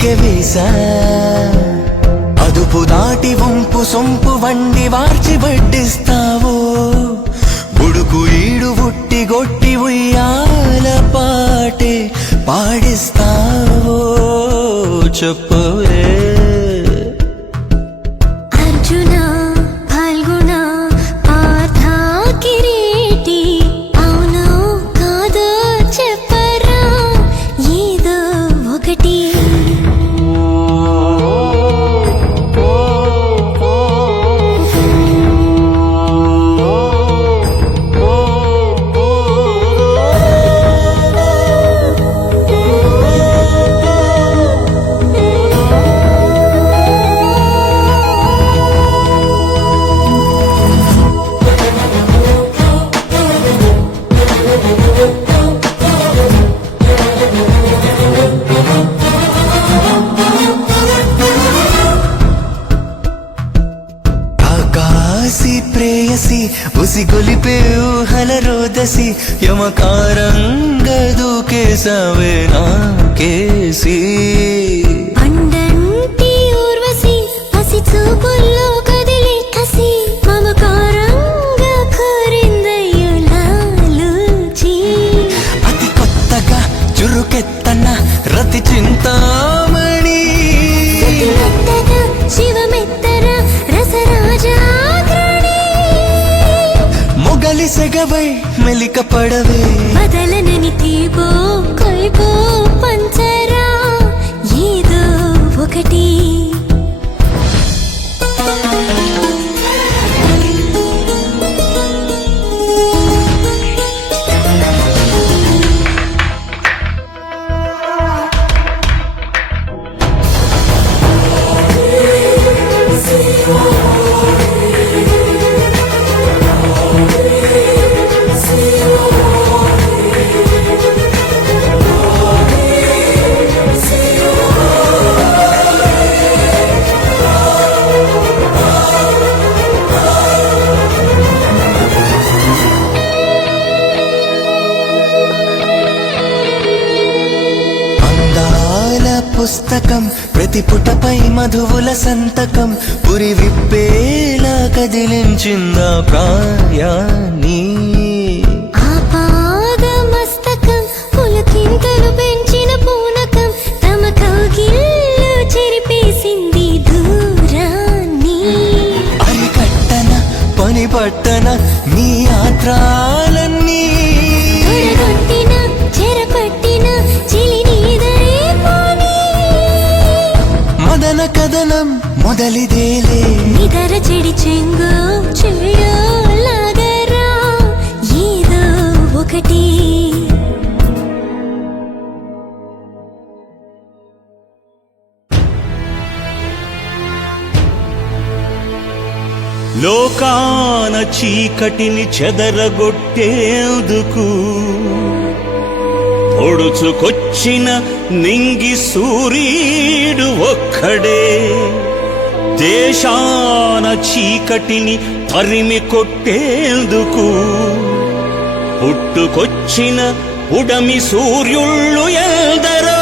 గుండెకే వేసా అదుపు దాటి వంపు సొంపు వండి వార్చి వడ్డిస్తావో గుడుకు ఈడు ఉట్టి గొట్టి ఉయ్యాల పాటే పాడిస్తావో చెప్పవే అర్జున ఫల్గుణ పార్థ కిరీటి అవును కాదో చెప్పరా ఏదో ఒకటి ప్రేయసి ఉసిగొలిపే ఊహల రోదసి యమకారంగా దూకేసావే నాకేసి పండంటి ఊర్వశి పసి చూపుల్లో కదిలి కసి మమకారంగా కోరిందయ్యో లాలూచి అతి కొత్తగా చురుకెత్తన రతి చింతామణి మెత్తగా శివమెత్తర రసరాజా మొగలిసెగవై మెలిక పడవే బదలనని తీపో కైపో పంచరా ఏదో ఒకటి పుస్తకం ప్రతి పుటపై మధువుల సంతకం పురి విప్పేలా కదిలించిందా ప్రాయాన్ని ఆపాద మస్తకం పులకింతలు పెంచిన పూనకం తమ కౌగిల్లో చెరిపేసింది దూరాన్ని అరికట్టన పని పట్టన నీ ఆత్రాలన్నీ తొడగొట్టిన చెరపట్టిన చిలి నీదరే పోనీ మదన కదనం మొదలిదేలే నిదర చెడి చెంగు చేయలాగరా ఏదో ఒకటి లోకాన చీకటిని చెదరగొట్టేందుకు పొడుచుకొచ్చిన నింగి సూర్యుడు ఒక్కడే దేశాన చీకటిని తరిమి కొట్టేందుకు పుట్టుకొచ్చిన ఉడమి సూర్యుళ్ళు ఎందరో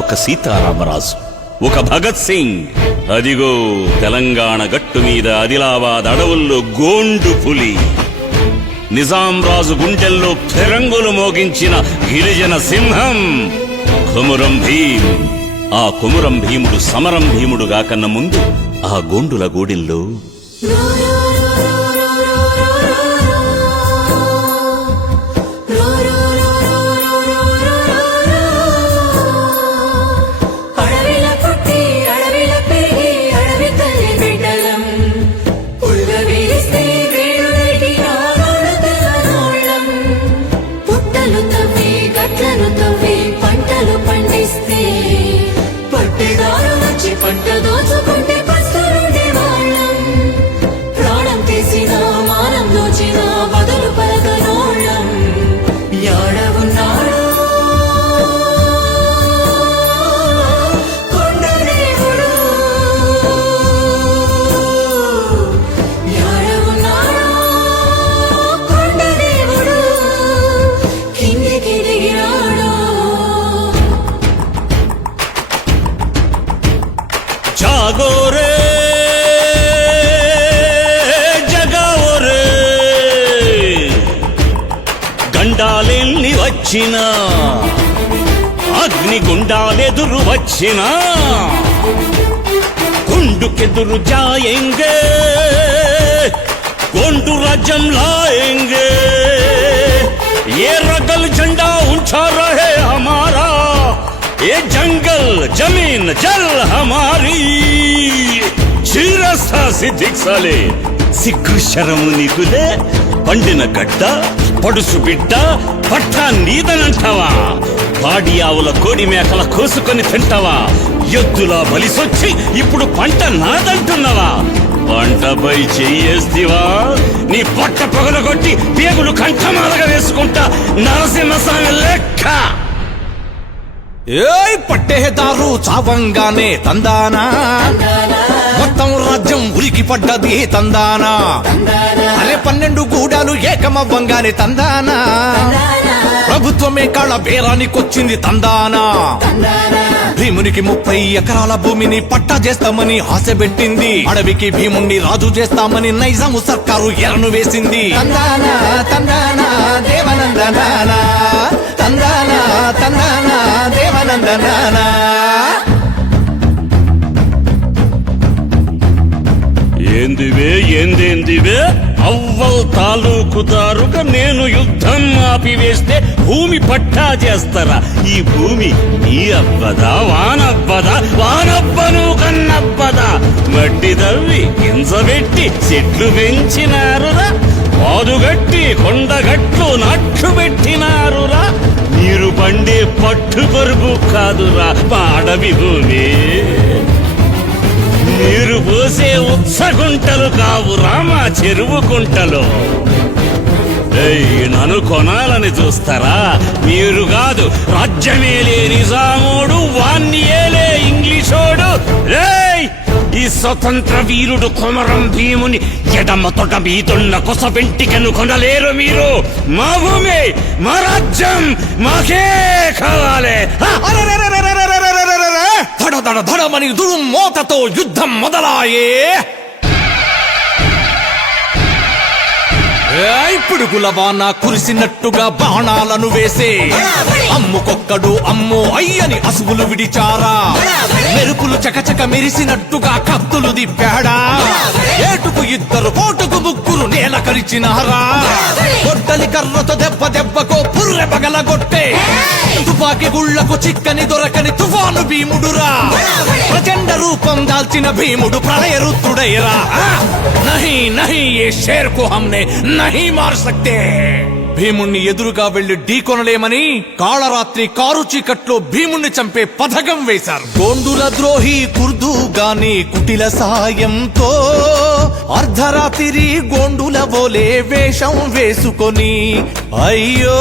ఒక సీతారామరాజు ఒక భగత్ సింగ్ అదిగో తెలంగాణ గట్టు మీద ఆదిలాబాద్ అడవుల్లో గోండు పులి నిజాం రాజు గుండెల్లో ఫిరంగులు మోగించిన గిరిజన సింహం కొమురం భీం. ఆ కొమురం భీముడు సమరం భీముడుగా కన్న ముందు ఆ గోండుల గూడిల్లో పంట దోచుకుంటే పస్తులుండే వాళ్ళం ప్రాణ జాగోరే జగావోరే గండాలెల్లి వచ్చినా అగ్నిగుండాలెదురు వచ్చినా గుండుకెదురు జాయేంగే गोंडू राज्यम लाएंगे ये रगल झंडा ऊंचा रहे हमारा ये जंगल जमीन जल हमारी చీరస్తా సిద్ధిక్సాలే సిగ్గు శరము నీకులే పండిన గడ్డ పడుసు బిడ్డ పట్ట నీదనంటావా పాడి ఆవుల కోడి మేకల కోసుకొని తింటావా ఎద్దులా బలిసొచ్చి ఇప్పుడు పంట నాదంటున్నావా పంటపై చెయ్యేస్తివా నీ పొట్ట పగలగొట్టి పేగులు కంఠమాలగా వేసుకుంటా నరసింహస్వామి లెక్క ఏయ్ పట్టేదారు చావంగానే తందానా మొత్తం రాజ్యం ఉరికి పడ్డది తందానా అరే 12 గూడాలు ఏకమవ్వంగానే తందానా ప్రభుత్వమే కాళ్ళ బేరానికొచ్చింది తందానా భీమునికి 30 ఎకరాల భూమిని పట్టా చేస్తామని ఆశ పెట్టింది అడవికి భీముణ్ణి రాజు చేస్తామని నైజాము సర్కారు ఎరను వేసింది తందానా తందానా దేవనందనానా తందానా తందానా దేవనందనానా ఏందివే ఏందేందివే అవ్వల్ తాలూకుదారుగా నేను యుద్ధం ఆపివేస్తే భూమి పట్టా చేస్తారా ఈ భూమి నీ అబ్బదా వానబ్బదా వానబ్బను కన్నబ్బదా మట్టి దవ్వి గింజబెట్టి చెట్లు పెంచినారురా పాదుగట్టి కొండగట్లు నట్లు పెట్టినారురా నీరు పండే పట్టు పరుగు కాదురా మా అడవి భూమి నీరు పోసే ఉత్సగుంటలు కావు రామా చెరువు కుంటలు నన్ను కొనాలని చూస్తారా మీరు కాదు రాజ్యమేలే నిజామోడు వాణ్ణి ఏలే ఇంగ్లీషోడు ఈ స్వతంత్ర వీరుడు కొమరం భీముని ఎడమ తొట మీదున్న కొస వెంటికను కొనలేరు మీరు మా భూమి మా రాజ్యం మాకే కావాలి దడ దడ దడమని దుడుం మోతతో యుద్ధం మొదలాయే పిడుగుల వాన కురిసినట్టుగా బాణాలను వేసే అమ్ముకొక్కడు అమ్మో అయ్యని అసువులు విడిచారా మెరుపులు చకచక మెరిసినట్టుగా కత్తులు దిప్పాడా ఏటుకు 2 కోటుకు 3 నేల కరిచినారా కొట్టలి కర్రతో దెబ్బ దెబ్బకో పుర్రె పగలగొట్టే తుపాకి గుళ్లకు చిక్కని దొరకని తుఫాను భీముడురా ప్రచండ రూపం దాల్చిన భీముడు ప్రళయ రుద్రుడైరా నహీ నహీ ఏ షేర్ కు హమ్నే నహీ మార్ సక్తే భీముణ్ణి ఎదురుగా వెళ్లి ఢీకొనలేమని కాళరాత్రి కారు చీకట్లో భీముణ్ణి చంపే పథకం వేశారు గోండుల ద్రోహి కుర్దు గాని కుటిల సాయంతో అర్ధరాత్రి గోండుల బోలే వేషం వేసుకొని అయ్యో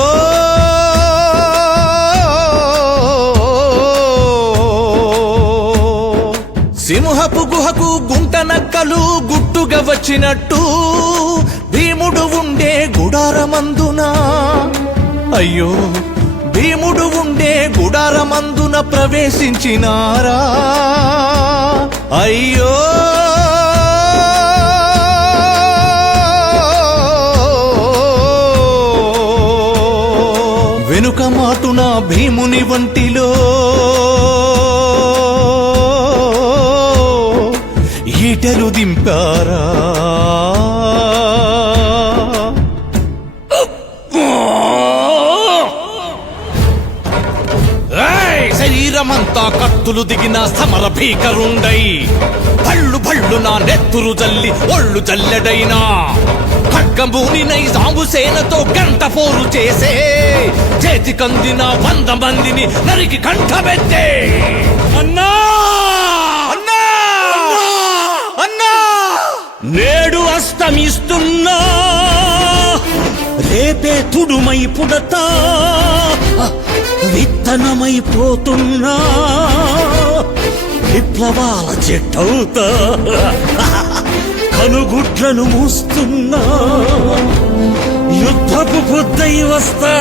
సింహపు గుహకు గుంట నక్కలు గుట్టుగా వచ్చినట్టు భీముడు ఉండే గుడారమందున అయ్యో భీముడు ఉండే గుడారమందున ప్రవేశించినారా అయ్యో వెనుక మాటున భీముని వంటిలో ఈటెలు దింపారా శరీరమంతా కత్తులు దిగిన సమర భీకరుండై భళ్ళు భళ్ళు నా నెత్తురు జల్లి ఒళ్ళు జల్లెడైనా ఖడ్గమూని నైజాము సేనతో గంట పోరు చేసే చేతికందిన 100 మందిని నరికి కంఠబెట్టే అన్నా అన్నా అన్నా నేడు అస్తమిస్తున్నా రేపే తుడుమై పుడతా విత్తనమైపోతున్నా విప్లవాల చెట్టవుతా కనుగుడ్లను మూస్తున్నా యుద్ధపు బుద్ధై వస్తా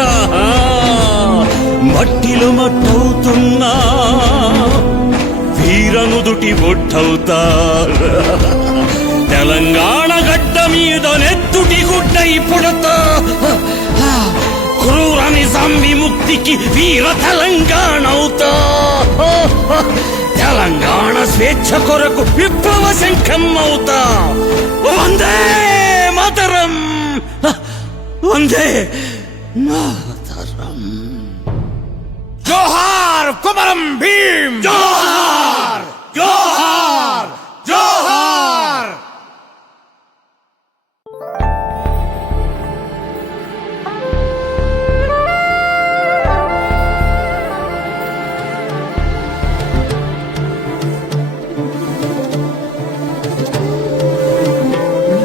మట్టిలో మట్టవుతున్నా వీరనుదుటి పుట్టి బొట్టవుతా తెలంగాణ గడ్డ మీద నెత్తుటి గుడ్డై పుడతా క్రూర నిజాం విముక్తికి వీర తెలంగాణ అవుతా తెలంగాణ స్వేచ్ఛ కొరకు విప్లవ శంఖం అవుతా వందే మాతరం వందే మాతరం జోహార్ కుమరం భీమ్ జోహార్ జోహార్ జోహార్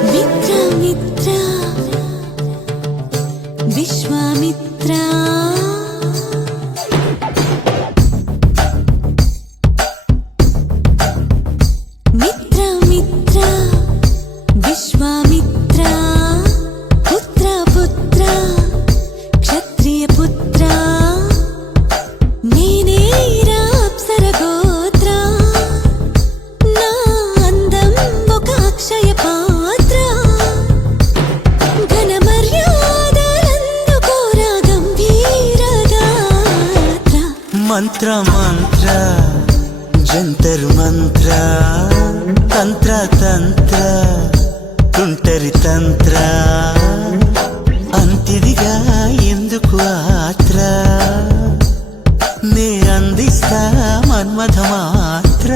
మిత్ర మిత్ర విశ్వామిత్ర మిత్ర మిత్ర విశ్వామిత్ర పుత్ర పుత్ర క్షత్రియ పుత్ర నేనే అప్సర గోత్ర నా అందం ఒక అక్షయ పాత్ర ఘన మర్యాదలందుకోరా గంభీర గాత్ర మంత్ర మంత్ర జంతర్ మంత్ర తంత్ర తంత్ర తుంటరి తంత్ర అంతిదిగా ఎందుకు ఆత్ర నే అందిస్తా మన్మథ మాత్ర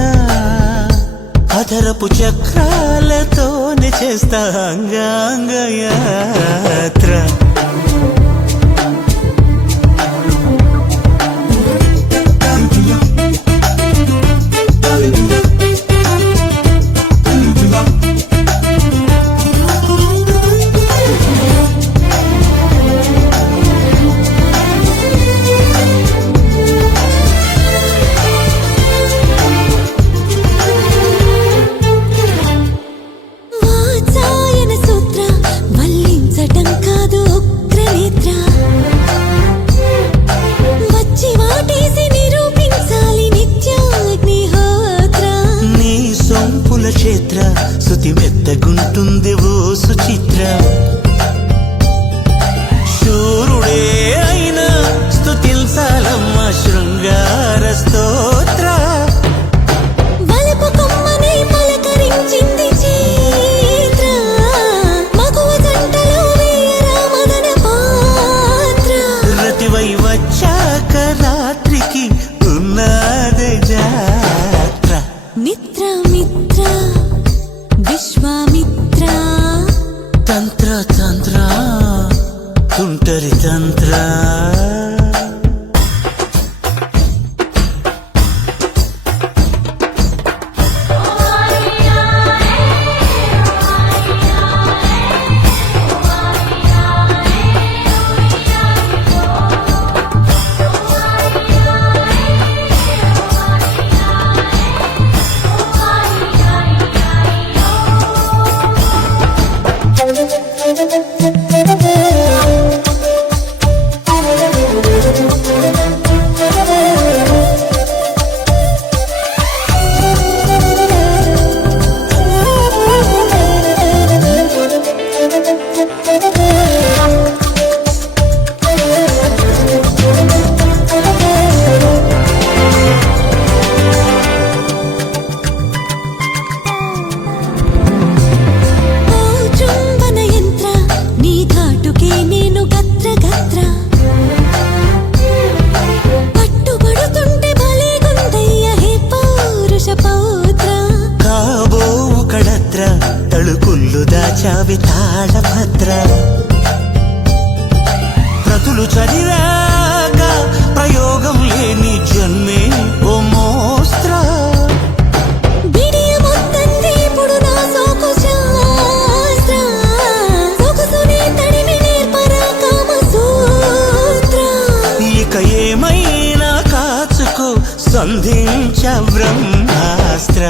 అధరపు చక్రాలతోనే చేస్తా అంగాంగయాత్ర వాత్సాయన సూత్ర వల్లించటం కాదు ఉగ్రనేత్ర వచ్చి వాటేసి నిరూపించాలి నిత్యాగ్నిహోత్ర నీ సొంపుల క్షేత్ర శృతి మెత్తగుంటుంది ఓ సుచిత్ర శూరుడే అయినా స్తుతించాలమ్మ శృంగార స్తోత్ర వలపు కొమ్మనే పలకరించింది చైత్ర మగువ జంటలో వేయరా మదన పాత్ర రతివై వచ్చాక రాత్రికి ఉన్నదే జాత్ర మిత్ర మిత్ర విశ్వామిత్ర తంత్ర తంత్ర తుంటరి తంత్ర ఓ చుంబన యంత్ర నీ ధాటుకే నేను గత్ర గత్ర పట్టుబడుతుంటే భలే గుందయ్య హే పౌరుష పౌత్ర కాబోవు కడత్ర తళుకుళ్ళు దాచావి తాళభద్ర ప్రతులు చదివాక ప్రయోగం లేని జన్మే ఓ మోస్త్ర బిడియ మొత్తంది ఇప్పుడు నా సోకు శాస్త్ర సొగసునే తడిమి నేర్పరా కామ సూత్ర ఇక ఏమైనా కాచుకో సంధించ బ్రహ్మాస్త్ర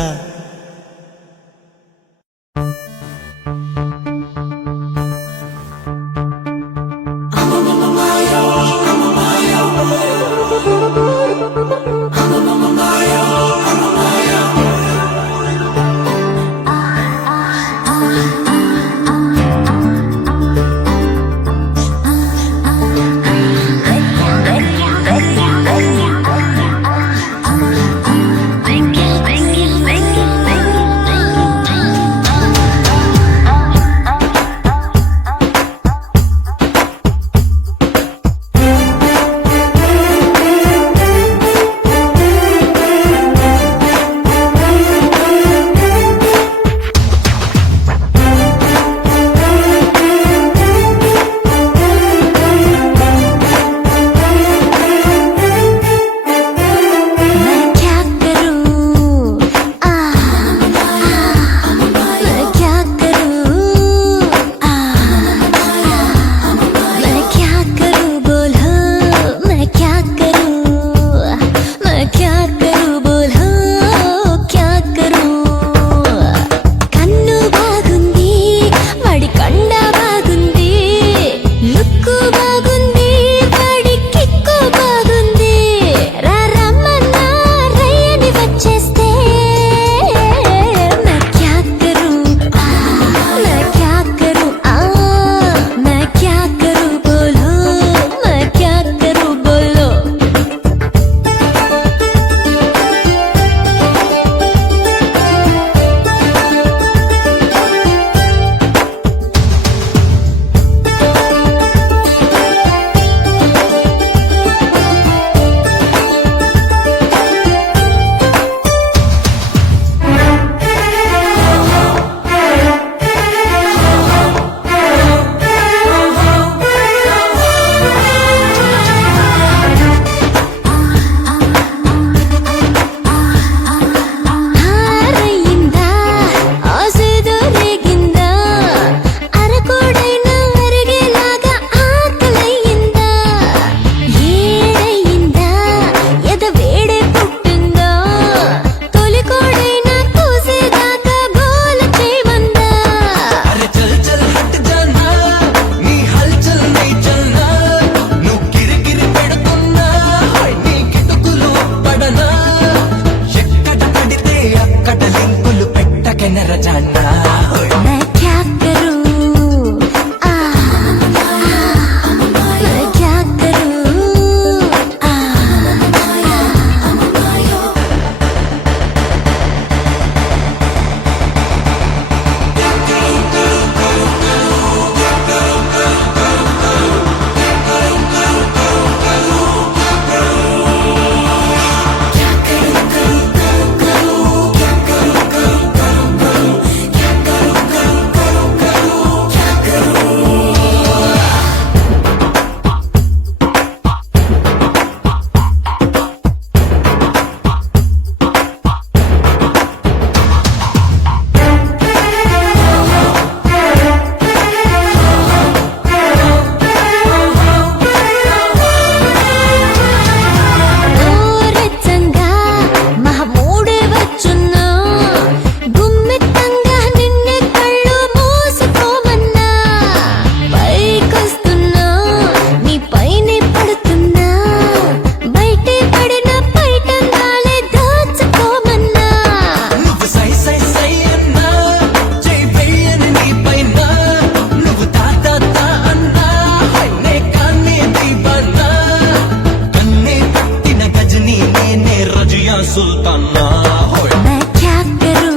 मैं क्या करूं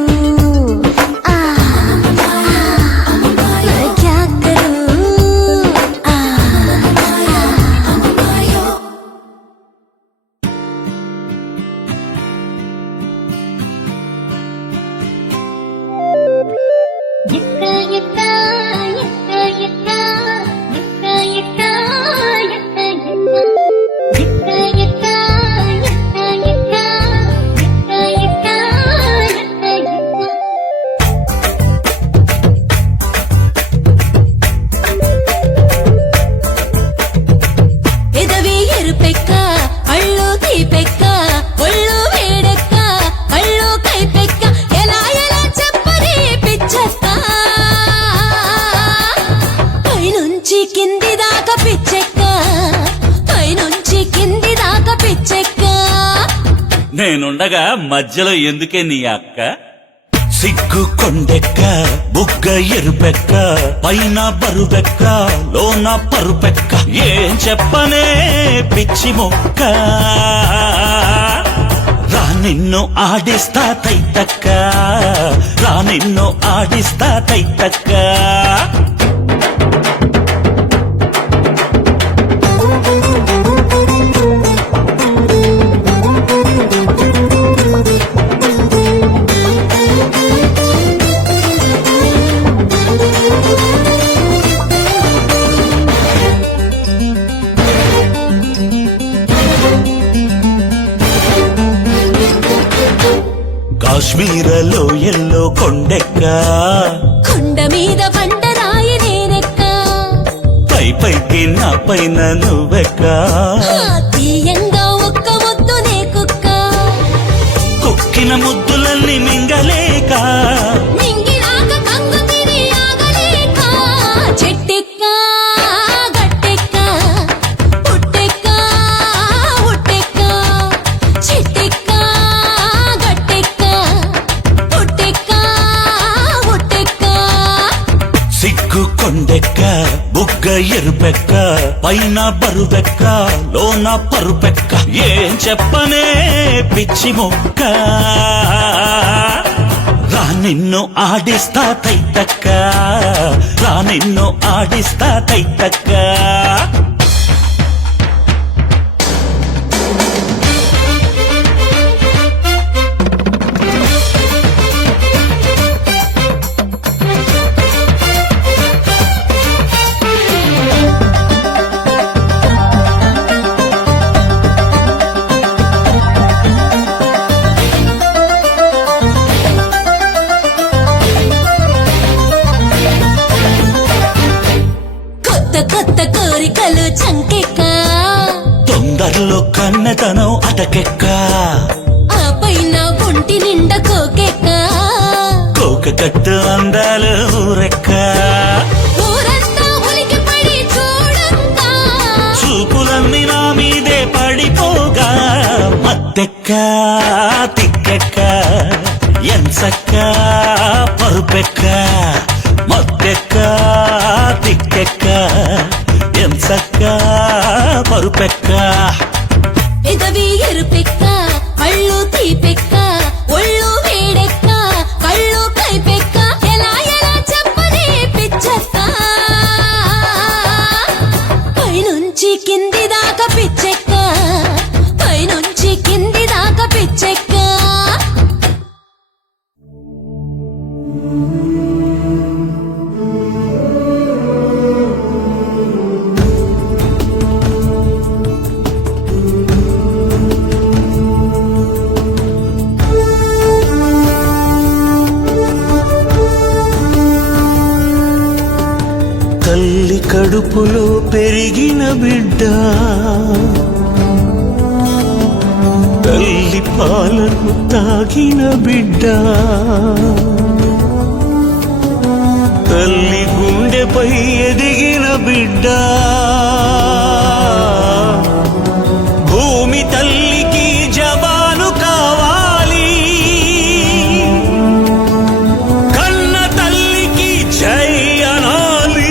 मैं क्या करूं పెదవి ఎరుపెక్క అళ్ళు తీపెక్క ఒళ్ళు వేడెక్క కళ్ళు కైపెక్క ఎలా ఎలా చెప్పని పిచ్చెక్క పైనుంచి కింది దాకా పిచ్చెక్క పైనుంచి కింది దాకా పిచ్చెక్క నేనుండగా మధ్యలో ఎందుకే నీ అక్క సిగ్గు కొండెక్క బుగ్గ ఎరుపెక్క పైన బరువెక్క లోన పరుపెక్క ఏం చెప్పనే పిచ్చి మొక్క రా నిన్ను ఆడిస్తా తైతక్క రా నిన్ను ఆడిస్తా తైతక్క కాశ్మీరలో ఎల్లో కొండెక్క కొండ మీద బండరాయి నేనెక్క పై పైకి నా పైన నువ్వెక్క తీయంగా ఒక్క ముద్దు నే కుక్క కుక్కిన ముద్దులన్నీ మింగలేక మింగినాక కంగు తిని ఆగలేక చెట్టెక్క గట్టెక్క పుట్టెక్క ఉట్టెక్క చెట్టెక్క గట్టెక్క పుట్టెక్క ఉట్టెక్క సిగ్గు కొండెక్క బుగ్గ ఎరుపెక్క పైన బరువెక్క లోన పరుపెక్క ఏం చెప్పనే పిచ్చి మొక్క రా నిన్ను ఆడిస్తా తైతక్క రా నిన్ను ఆడిస్తా తైతక్క కొత్త కొత్త కోరికలు చంకెక్క తొందరలో కన్నెతనం అటకెక్క ఆ పైన ఒంటి నిండా కోకెక్క కోక కట్టు అందాలు ఊరెక్క ఊరంతా ఉలికి పడి చూడంతా చూపులన్నీ నా మీదే పడిపోగా మత్తెక్క తిక్కెక్క ఎంచక్క పరుపెక్క మత్తెక్క తిక్కెక్క ఎంచక్క పరుపెక్క పెదవి ఎరుపెక్క అళ్ళు తీపెక్క ఒళ్ళు వేడెక్క కళ్ళు కైపెక్క ఎలా ఎలా చెప్పని పిచ్చెక్క పైనుంచి కింది దాకా పిచ్చెక్క పైనుంచి కింది దాకా పిచ్చెక్క తల్లి కడుపులో పెరిగిన బిడ్డ తల్లి పాలను తాగిన బిడ్డ తల్లి గుండెపై ఎదిగిన బిడ్డ భూమి తల్లికి జవాను కావాలి కన్న తల్లికి జై అనాలి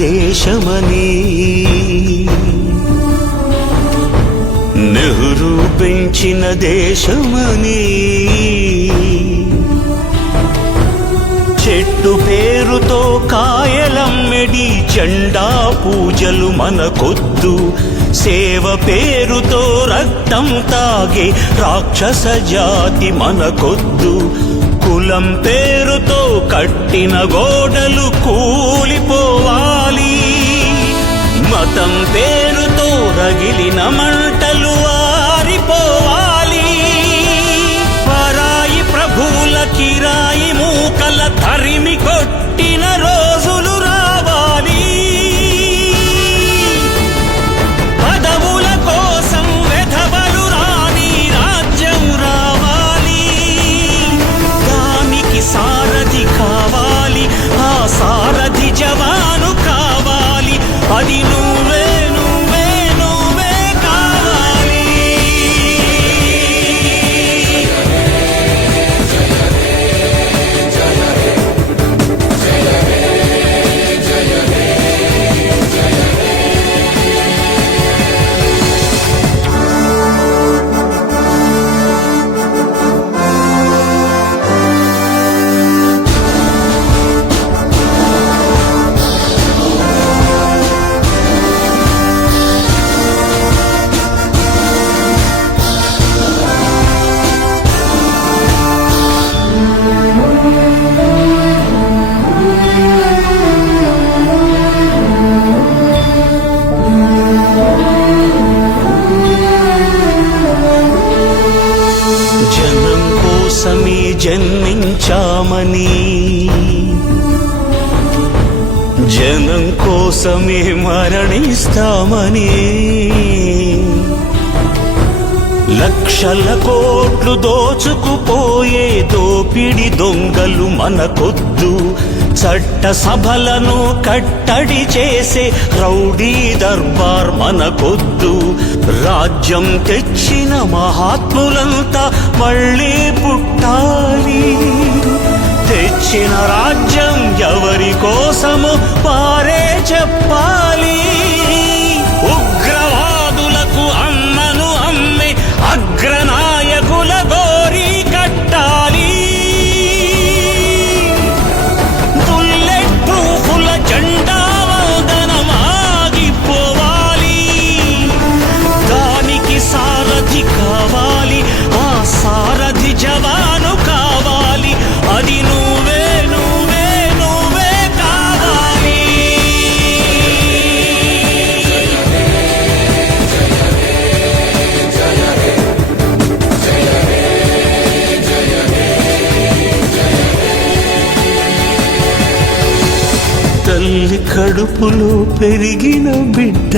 దేశమని నెహ్రూ పెంచిన దేశమని చెట్టు పేరుతో కాయలమ్మెడి జెండా పూజలు మనకొద్దు సేవ పేరుతో రక్తం తాగే రాక్షస జాతి మనకొద్దు కులం పేరుతో కట్టిన గోడలు కూలిపోవాలి మతం పేరుతో రగిలిన మంటలు ఆరిపోవాలి పరాయి ప్రభువుల కిరాయి మూకల తరిమి కొట్టిన రోజులు రావాలి పదవుల కోసం వెధవలు రాని రాజ్యం రావాలి దానికి సారథి కావాలి ఆ సారథి జవాను కావాలి అది నువ్వే నువ్వే నువ్వే కావాలి జనం కోసమే జన్మించామని జనం కోసమే మరణిస్తామని లక్షల కోట్లు దోచుకుపోయే దోపిడి దొంగలు మనకొద్దు చట్ట సభలను కట్టడి చేసే రౌడీ దర్బార్ మనకొద్దు రాజ్యం తెచ్చిన మహాత్ములంతా మళ్ళీ పుట్టాలి తెచ్చిన రాజ్యం ఎవరి కోసము వారే చెప్పాలి ఉగ్రవాదులకు అమ్మను అమ్మి అగ్రనాయకుల గోరి కట్టాలి బుల్లెట్ ప్రూఫుల జెండా వందనమాగిపోవాలి దానికి సారథి కావాలి ఆ సారథి జవాను కావాలి అది నువ్వే నువ్వే నువ్వే కావాలి తల్లి కడుపులో పెరిగిన బిడ్డ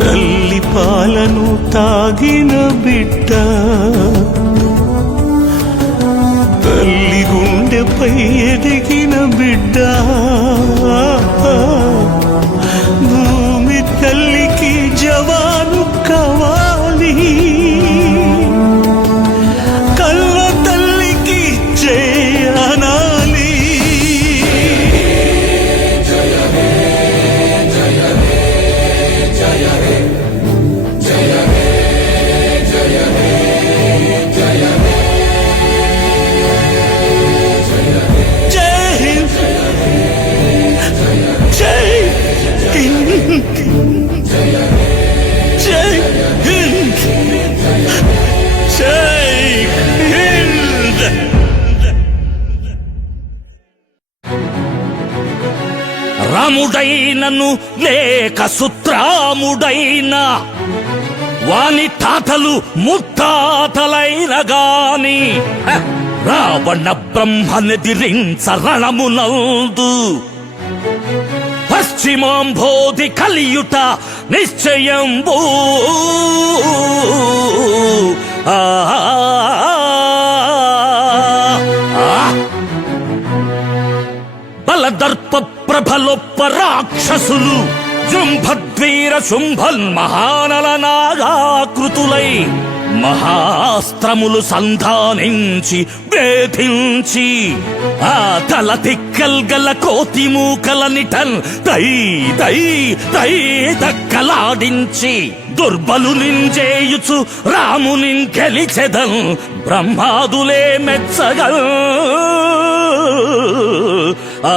తల్లి పాలను తాగిన బిడ్డ తల్లి గుండెపై ఎదిగిన బిడ్డ భూమి తల్లికి జవాను కావాలి కళ్ళ తల్లికి చేయనాలి జై హింద్ జై హింద్ జై హింద్ జై హింద్ రాముడైనను లేక సుత్రాముడైన వాని తాతలు ముత్తాతలైన గాని రావణ బ్రహ్మనెదిరించ రణమునందు పశ్చిమాంబోధి కలియుట నిశ్చయంబూ బలదర్ప ప్రభలొప్ప రాక్షసులు జృంభద్వీర శుంభన్ మహానల నాగాకృతులై మహాస్త్రములు సంధానించి వేధించి ఆ తల తిక్కల్గల కోతి మూకలనిటన్ దై దై దై దక్కలాడించి దుర్బలు నింజేయుచు రాముని గెలిచెదన్ బ్రహ్మాదులే మెచ్చగల్ ఆ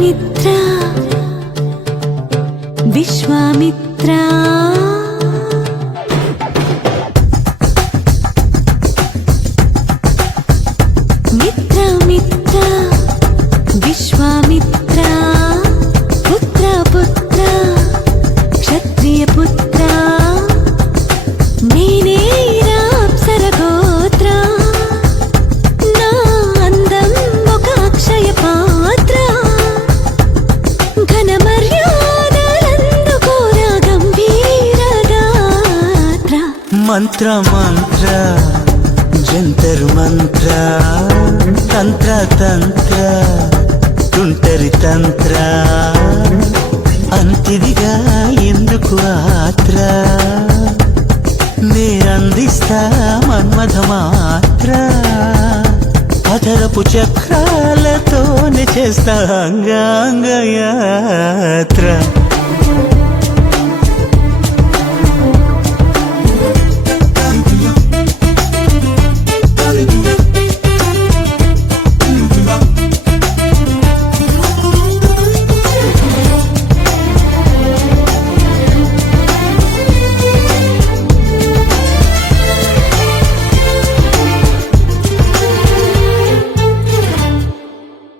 మిత్ర విశ్వామిత్ర మిత్ర మిత్ర విశ్వామిత్ర పుత్ర పుత్ర క్షత్రియ పుత్ర నేనే రాప్సర గోత్ర నా అందం ఒక అక్షయ పాత్ర ఘన మర్యాదలందుకోరా గంభీర గాత్ర మంత్ర మంత్ర జంతర్ మంత్ర తంత్ర తంత్ర తుంటరి తంత్ర అంతిదిగా ఎందుకు ఆత్ర నే అందిస్తా మన్మథ మాత్ర అధరపు చక్రాలతోనే చేస్తా అంగాంగయాత్ర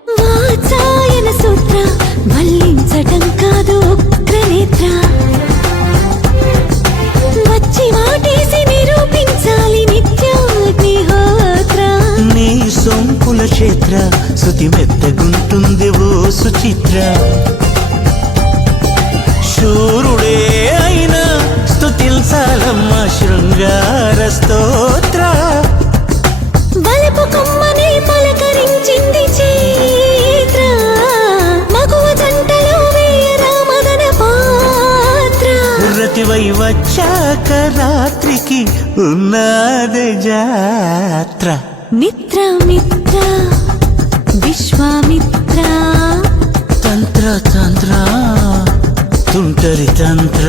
వాత్సాయన సూత్ర మళ్లించటం కాదు ఉగ్రనేత్ర వచ్చి వాటేసి నిరూపించాలి నిత్యాగ్నిహోత్ర నీ సొంపుల క్షేత్ర శృతి మెత్తగుంటుంది ఓ సుచిత్ర శూరుడే అయినా స్తుతిల్సాలమ్మ శృంగార స్తోత్ర బలపు కొమ్మనే పలకరించింది చైత్ర మగువ జంటలో వేయరా మదన పాత్ర రతివై వచ్చాక రాత్రికి ఉన్నది జాత్ర మిత్ర మిత్ర విశ్వామిత్ర తంత్ర తంత్ర తుంటరి తంత్ర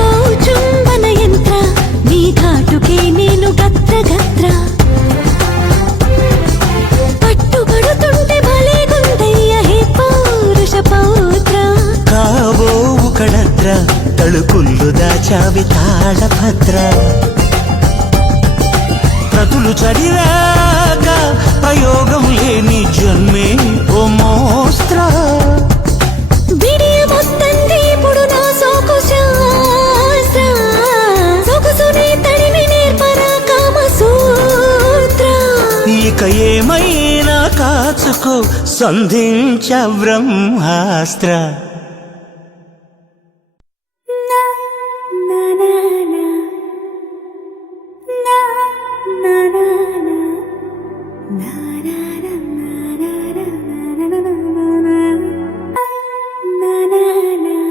ఓ చుంబన యంత్ర నీ ఘాటుకే నేను గత్ర గత్ర పట్టుబడుతుంటే భలే గుందయ్య హే పౌరుష పౌత్ర కాబోవు కళత్ర తలుపుళ్ళు దాచావి తాళభద్ర ప్రతులు చడిరాక ప్రయోగం లేని జన్మే ఓ మోస్త్ర బిడియ మొత్తంది ఇప్పుడు నా సోకు శాస్త్ర సొగసునే తడిమి నేర్పరా కామ సూత్ర ఇక ఏమైనా కాచుకో సంధించ బ్రహ్మాస్త్ర